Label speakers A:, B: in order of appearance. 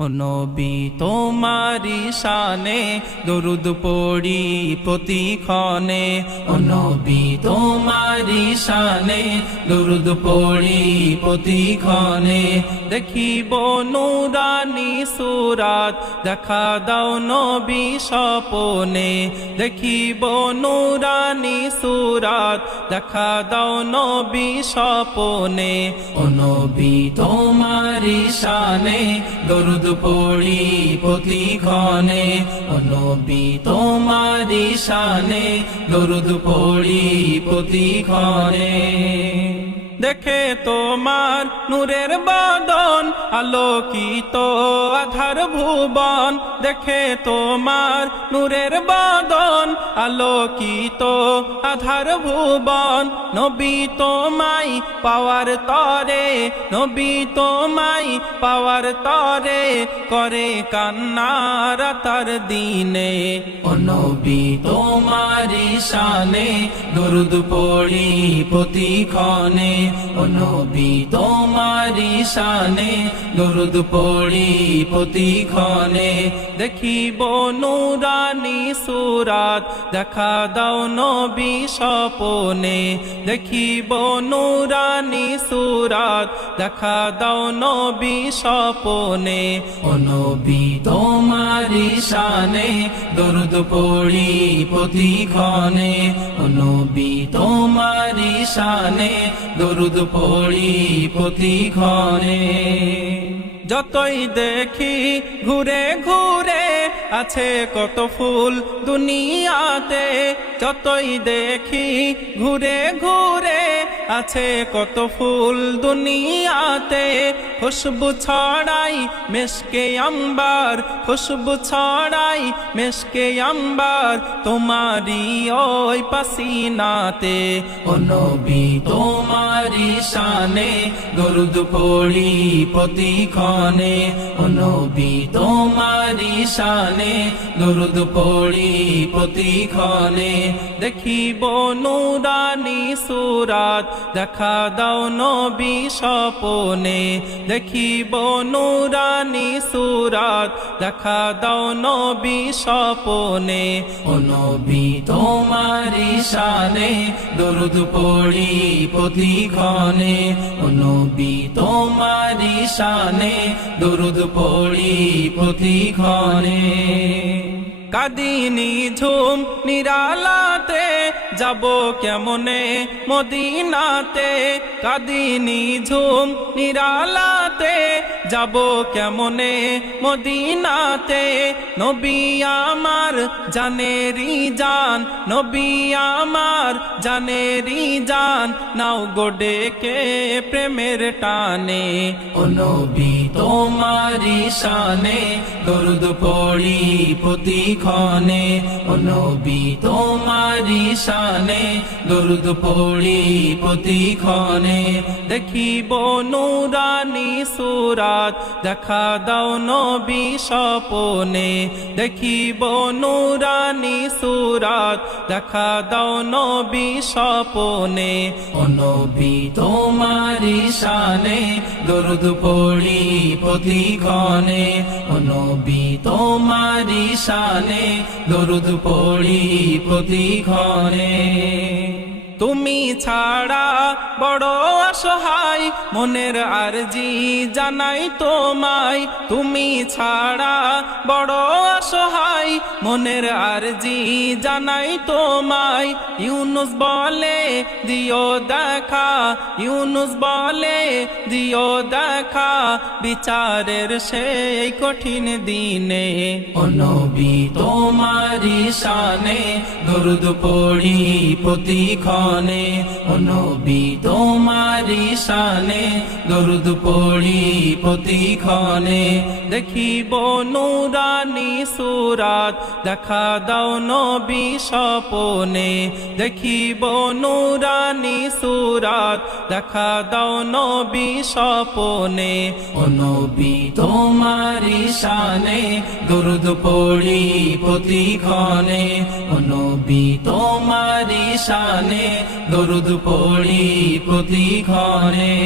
A: নবী, তোমারি শানে দরুদ পড়ি প্রতিক্ষণে। ও নবী, তোমারি শানে দরুদ পড়ি প্রতিক্ষণে। দেখিব নুরানি সুরাত, দেখা দাও নবী স্বপনে। দেখিব নুরানি সুরাত, দেখা দাও নবী স্বপনে। ও নবী, তোমারি শানে দরুদ পড়ি প্রতিক্ষণে ও নবী তোমারি শানে দরুদ পড়ি প্রতিক্ষণে দেখে তোমার নূরের বদন, আলোকিত আধার ভুবন। দেখে তোমার নূরের বদন, আলোকিত আধার ভুবন। নবী তোমাই পাওয়ার তরে, নবী তোমাই পাওয়ার তরে, করে কান্নার তার দিনে। ও নবী তোমারি শানে, দরুদ পড়ি প্রতিক্ষণে নবী তোমারি শানে দরুদ পড়ি প্রতিক্ষণে। দেখিব নুরানি সুরাত, দেখা দাও নবী স্বপনে। দেখিব নুরানি সুরাত দেখা দাও নবী স্বপনে। ও নবী তোমারি শানে দরুদ পড়ি প্রতিক্ষণে। ও নবী তোমারি শানে দরুদ পড়ি প্রতিক্ষণে। যতই দেখি ঘুরে ঘুরে আছে কত ফুল দুনিয়াতে, যতই দেখি ঘুরে ঘুরে আছে কত ফুল দুনিয়াতে। খুশবু ছড়াই মেশকে আম্বার, খুশবু ছড়াই মেশকে আম্বার তোমারি ওই পাসিনাতে। ও নবী, তোমারি শানে দরুদ পড়ি প্রতিক্ষণে ও নবী তোমারি শানে দরুদ পড়ি প্রতিক্ষণে দেখিব নুরানি সুরাত দেখা দাও নবী স্বপনে দেখিব নুরানি সুরাত দেখা দাও নবী স্বপনে ও নবী তোমারি শানে দরুদ পড়ি প্রতিক্ষণে ও নবী তোমারি শানে দরুদ পড়ি প্রতিক্ষণে কাদিনী ঝুম নিরালাতে যাব কেমনে? মদিনাতে কাদিনী ঝুম নিরালাতে। যাব কেমনে? মদিনাতে নবী আমার জানেরি জান, নবী আমার জানেরি জান। নাও গোডে কে প্রেমের টানে। ও নবী তোমারি শানে, দরুদ পড়ি প্রতিক্ষণে। ও নবী তোমারি শানে। দরুদ পড়ি প্রতিক্ষণে দেখিব নুরানি সুরাত দেখা দাও নবী স্বপনে দেখিব নুরানি সুরাত দেখা দাও নবী স্বপনে। ও নবী তোমারি শানে দরুদ পড়ি প্রতিক্ষণে। ও নবী তোমারি শানে দরুদ পড়ি প্রতিক্ষণে। তুমি ছাড়া বড় অসহায়, মনের আরজি জানাই তোমায়। তুমি ছাড়া বড় অসহায়, মনের আরজি জানাই তোমায়। ইউনুস বলে, দিও দেখা। ইউনুস বলে, দিও দেখা। বিচারের সেই কঠিন দিনে অনবি নবী তোমারি শানে দরুদ পড়ি প্রতিক্ষণে ও নবী তোমারি শানে, দরুদ পড়ি প্রতিক্ষণে। দেখিব নুরানি সুরাত, দেখা দাও নবী স্বপনে। দেখিব নুরানি সুরাত, দেখা দাও নবী স্বপনে। ও নবী তোমারি শানে, দরুদ পড়ি প্রতিক্ষণে। ও নবী তোমারি শানে দরুদ পড়ি প্রতিক্ষণে